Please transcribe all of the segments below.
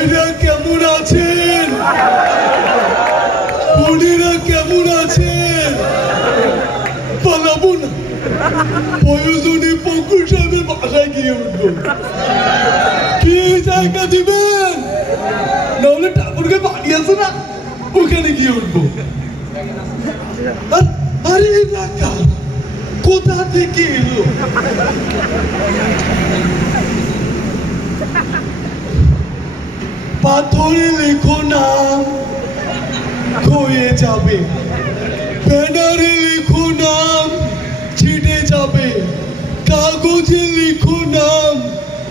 ভাইরা কেমন আছেন? বোনেরা কেমন আছেন? পালাবো না, প্রয়োজনে ফখরুল সাহেবের বাসায় গিয়ে উঠবো। কি জায়গা দিবেন? নাহলে ঠাকুরকে বাড়ি আছে না, ওখানে গিয়ে উঠবো। আরে এলাকা কোথা থেকে এলো? পাথরে লেখো নাম, ক্ষয়ে যাবে। ব্যানারে লেখো নাম, ছিটে যাবে। কাগজে লেখো নাম,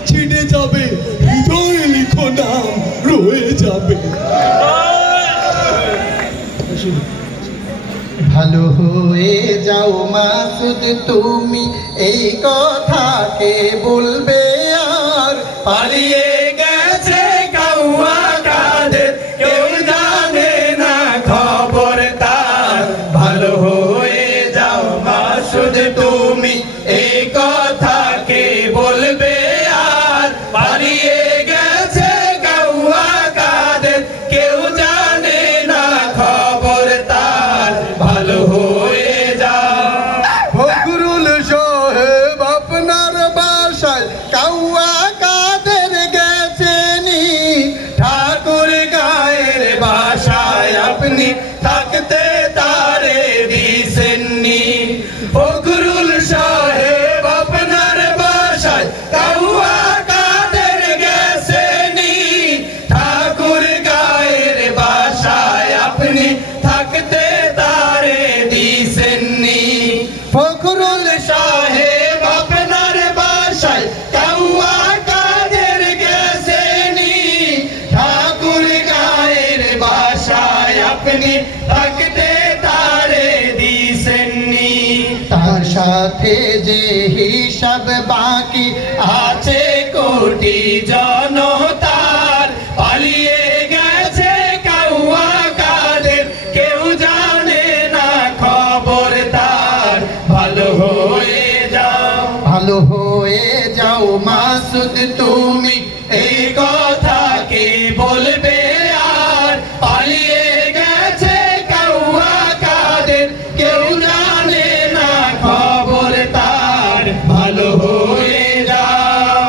ছিটে যাবে। হৃদয়ে লেখো নাম, রয়ে যাবে। ভালো হয়ে যাও মাসুদ তুমি, এই কথা কে বলবে আর? পালিয়ে গেছে কাউয়া কাদের, কেউ জানে না খবর তার। ভালো হয়ে যাও মাসুদ তুমি, এই কথা কে বলবে আর? পালিয়ে গেছে কাউয়া কাদের, কেউ জানে না খবর তার। ভালো হয়ে যাও। ফখরুল সাহেব আপনার বাসায় কাউয়া কাদের গেছেনি? ঠাকুর গায়ের বাসায় আপনি থাকতে তারে দিছেননি। ফখরুল সাহেব আপনার বাসায় কাউয়া কাদের গেছেনি? ঠাকুর গায়ের বাসায় আপনি থাকতে তারে দিছেননি। ফখরুল সাহেব আপনার বাসায় কাউয়া কাদের গেছেনি? ঠাকুর গায়ের বাসায় আপনি থাকতে তারে দিছেননি। তার সাথে যে হিসাব বাকি আছে কোটি জনতার, পালিয়ে গেছে কাউয়া কাদের, কেউ জানে না খবর তার। ভালো হয়ে যাও। ভালো হয়ে যাও মাসুদ তুমি, এই কথা কে বলবে আর? পালিয়ে গেছে কাউয়া কাদের, কেউ জানে না খবর তার। ভালো হয়ে যাও।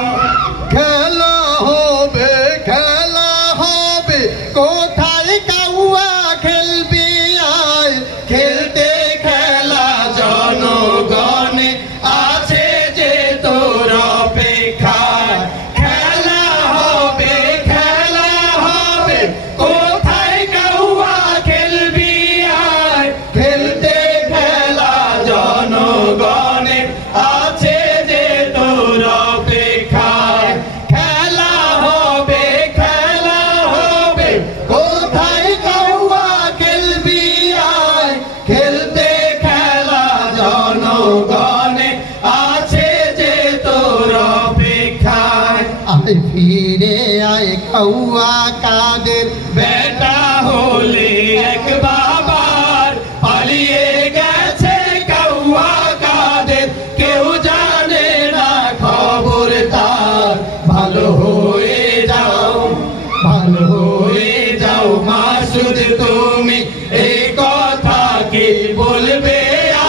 খেলা হবে খেলা হবে, কোথায় কাউয়া খেলবি আয়? খেলতে খেলা জনগণে আছে যে তোর অপেক্ষায়। খেলা হবে কোথায় কাউয়া খেলবি আয়? খেলতে খেলা জনগণে আছে যে তোর অপেক্ষায়। খেলা হবে কোথায় কাউয়া খেলবি আয়? খেলতে খেলা জনগণে আছে যে তোর অপেক্ষায়। আয় ফিরে আয় কাউয়া কাদের, বেটা হলে এক বাবার, পালিয়ে গেছে কাউয়া কাদের, কেউ জানে না খবর তার। ভালো হয়ে যাও। ভালো হয়ে যাও মাসুদ তুমি, এই কথা কি বলবে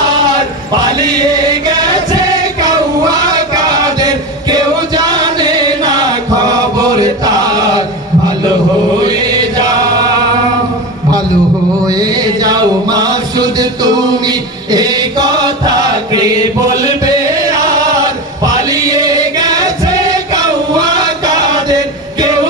আর? পালিয়ে গেছে কাউয়া কাদের, কেউ জানে না খবর তার। ভালো হয়ে যাও। ভালো হয়ে যাও মাসুদ তুমি, এই কথা কে বলবে আর? পালিয়ে গেছে কাউয়া কাদের, কেউ